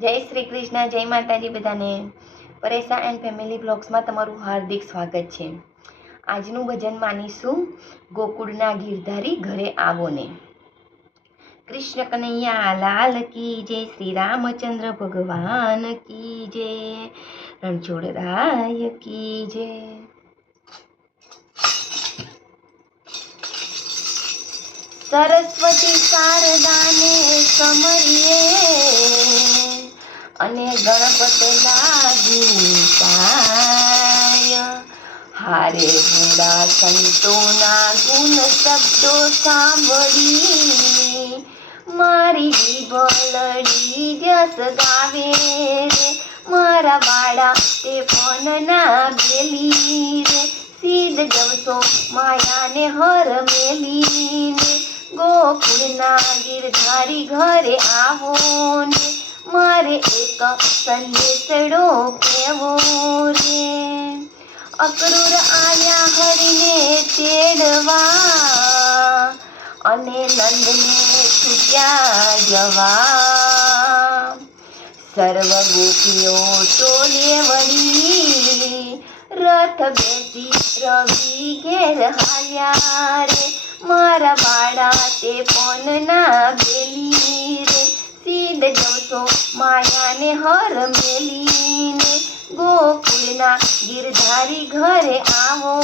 જય શ્રી કૃષ્ણ, જય માતાજી બધાને. પરેશા એન્ડ ફેમિલી બ્લોગ્સમાં તમારું હાર્દિક સ્વાગત છે. આજનું ભજન માનીશું, ગોકુળના ગીરધારી ઘરે આવો ને. કૃષ્ણ કનૈયા, લાલ કી જય, શ્રી રામચંદ્ર ભગવાન કી જય રણછોડ રાય કી જય. સરસ્વતી શારદાને સમરીએ. અને ગણપત લાગી પાય હારે ગુડા સંતોના ગુણ શબ્દો સાંભળી. મારી જીભલડી જસ ગાવે મારા બાળા તે પણ ના ગેલી રે. સીધ જવસો માયાને હર મેલીને ગોકુળના ગીરધારી ઘરે આવો ને. મારે એક સંદેશડો કેવો રે અક્રૂર આયા હરીને તેડવા અને નંદને છૂટ્યા જવા સર્વ ગોપીઓ ટોળે વળી રથ બેસી રવિ ઘેર હાલ્યા રે મારા બાળા તે પોન ના બેલી રે સીધ જવસો માયાને હર મેલીને ગોકુલના ગીરધારી ઘરે આવો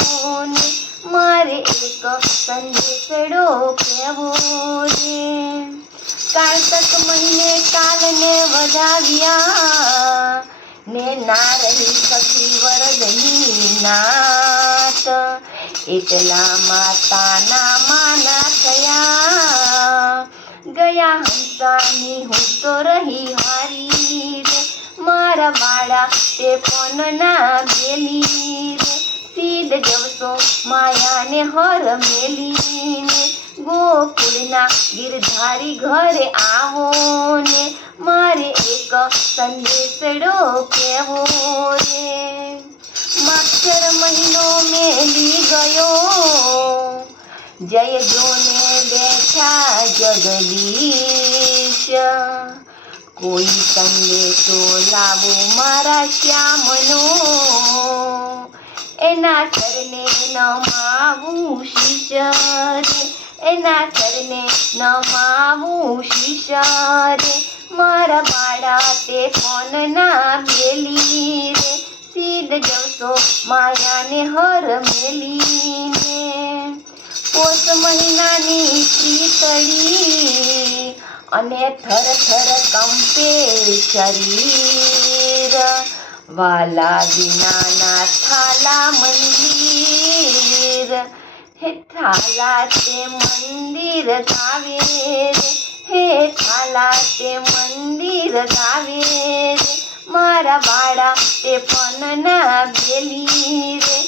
ને, મારે એક સંદેશડો કેવો રે કારતક મહિને કાલને વધાવ્યા ને ના રહી સખી વરદની નાત. એટલા માતાના માના થયા. ગયા હંસાની હું તો રહી હારી રે મારા બાળા તે પણ ના બેલી રે સીધ જવસો માયાને હર મેલીને ગોકુળના ગીરધારી ઘરે આવો ને મારે એક સંદેશડો કેવો રે માક્ષર મહિનો મેલી ગયો જય જોને બેઠા જગદીશ કોઈ સંદેશો લાવો મારા શ્યામનો. એના સરને નમાવું શીશ એના સરને નમાવું શીશ રે. મારા બાળા તે ફોન ના મેલી રે. સીધ જવસો માયાને હર મેલીને પોષ મહિનાની શીતળી અને થર થર કંપે શરીર. વાલા વિનાના થાલા મંદિર. હે થાલા તે મંદિર ગાવે હે થાલા તે મંદિર ગાવે મારા બાળા તે પણ ના બેલી રે.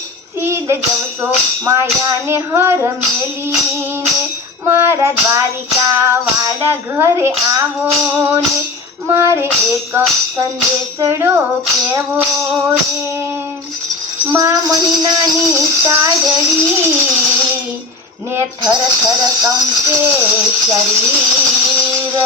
સીધ જવસો માયાને હર મેલીને મારા દ્વારિકા વાળા ઘરે આવો ને મારે એક સંદેશડો કેવો રે મા મહિનાની કાજળી ને થર થર કંપે શરીર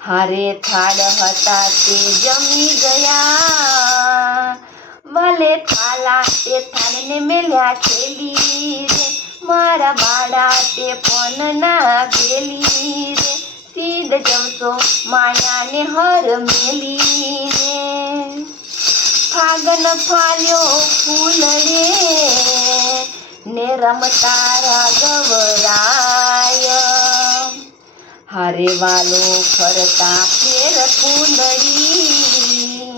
હારે થાળ હતા તે જમી ગયા વાલે થાલા તે થાળને મેલ્યા ખેલી રે. મારા બાળા તે પણ ના ગેલી રે. સીધ જવસો માયાને હર મેલીને ફાગન ફાલ્યો ફૂલડે ને રમતા રાગવરાય હારે વાલો ફરતા ફેર કુંડળી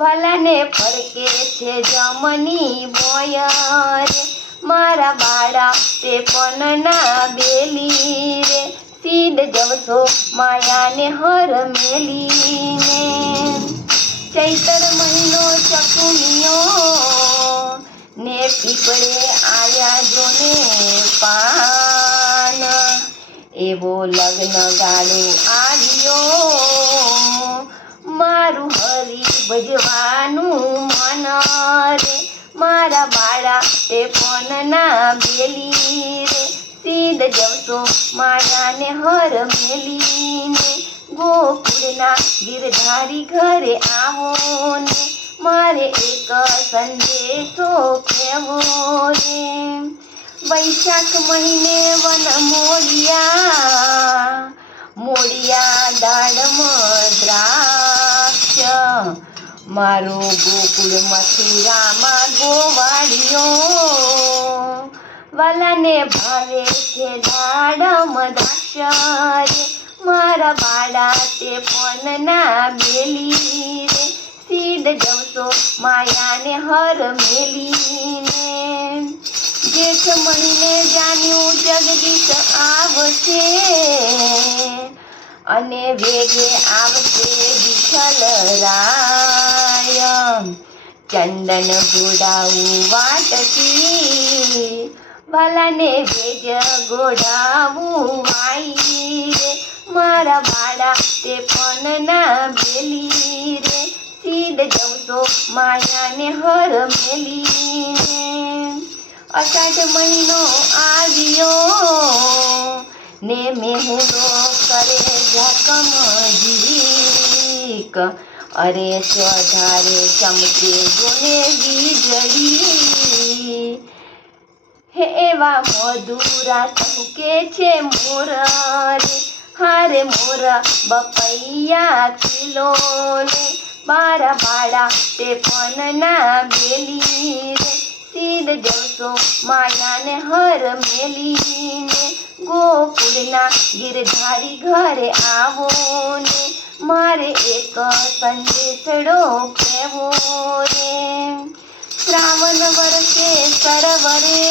વાલાને ફરકે છે જમની બોયર મારા બાળા તે પણ ના બેલી રે. સીડ જવસો માયાને હર મેલીને. ચૈતર મહિનો ચકુમિયો ને પીપળે આયા જોને પાન. એવો લગ્ન ગાળો આવ્યો. મારું હરી ભજવાનું મન રે. મારા બાળા તે ના બેલી રે. સીધ જવસો માયાને હર મેલીને ગોકુળના ગિરધારી ઘરે આવો ને. મારે એક સંદેશો કહેવો રે. વૈશાખ મહિને વન મોડિયા મોડિયા દાડમ દ્રાક્ષ મારો ગોકુળ મથુરામાં ગોવાળિયો. વાલાને ભાવે છે દાડમ દાક્ષર મારા બાળા તે પણ ના બેલી રે. સીડ જવસો માયાને હર મેલીને. જેઠ મહિને જાન્યું જગદીશ આવશે. અને વેગે આવશે વિઠ્ઠલ રાય ચંદન ઘોડાવું વાટકી ભલાને ભેજ ગોડાવું વાઈ રે મારા બાળા તે પણ ના બેલી રે સીધ જવસો માયાને હર મેલી અષાઢ મહિનો આવ્યો ને મેહુલો કરે ઝકમજીક અરે સ્વધારે ચમકે ગુને વીજળી હે એવા મધુરા ચમકે છે મોર હારે મોર બપૈયા કિલો ને મારા બાળા તે પણ ના બેલી રે સીધ જવસો માયાને હર મેલીને ગોકુળના ગિરધારી ઘરે આવો ને મારે એક સંદેશડો કહેવો રે. શ્રાવણ વર્ષે સરવરે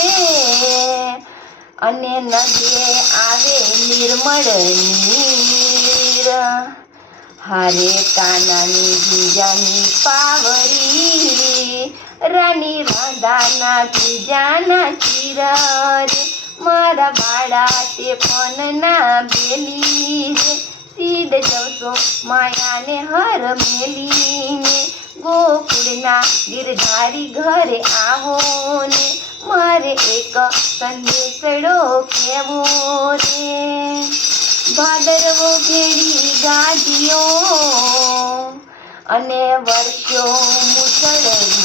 અને નદીએ આવે નિર્મળ નીર. હારે કાનાની બીજાની પાવરી, રાની રાધાના બીજાના ચીર મારા બાળા તે પણ ના બેલી સીધ જવસો માયાને હર મેલીને, ગોકુળના ગિરધારી ઘરે આવો ને મારે એક સંદેશડો કેવો રે ભાદરવો ઘેડી ગાજીઓ અને વર્ષો મુસળધાર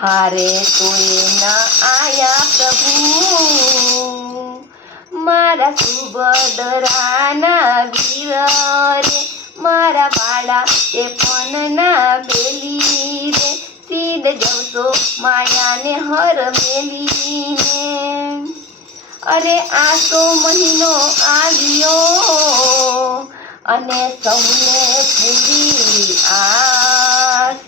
હારે તોય ના આયા પ્રભુ. મારા સુભદ્રાના વીર મારા બાળા તે પણ ના બેલી રે. સીધ જવસો માયાને હર મેલીને અરે આ તો મહિનો આવ્યો અને સૌને પૂરી આસ.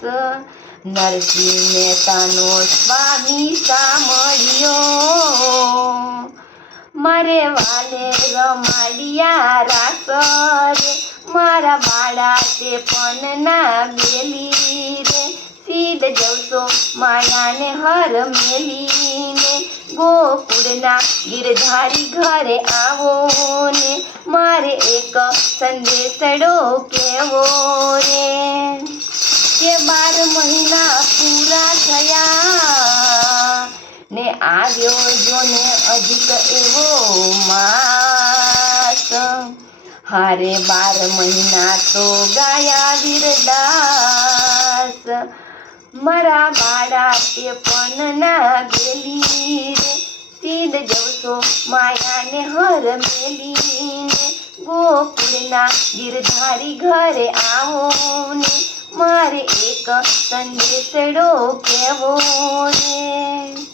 નરસિંહ મહેતાનો સ્વામી સાંભળ્યો. મારે વાલે રમાડિયા રાસ મારા બાળા તે પણ ના બેલી રે. સીધ જવસો માયાને હર મેલીને ગોકુળના ગિરધારી ઘરે આવો ને. મારે એક સંદેશડો કેવો રે? કે બાર મહિના પૂરા થયા ને આવ્યો જોને અધિક એવો માસ. હારે બાર મહિના તો ગાયા વીરદાસ. મારા બાળા તે પણ ના ગેલી રે. સીધ માયાને હર મેલીને ગોકુળના ગિરધારી ઘરે આવો ને. મારે એક સંદેશડો કેવો રે.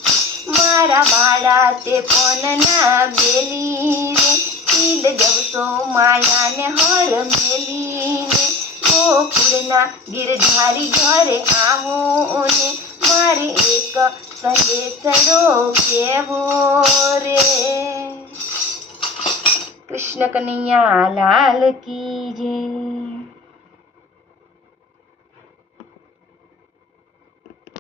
મારા બાળા તે પણ ના બેલી રે સીધ જવસો માયાને હર મેલીને ગોકુળના ગિરધારી ઘરે આવો ને મારે એક સંદેશડો કહેવો રે કૃષ્ણ કનૈયા લાલ કી જય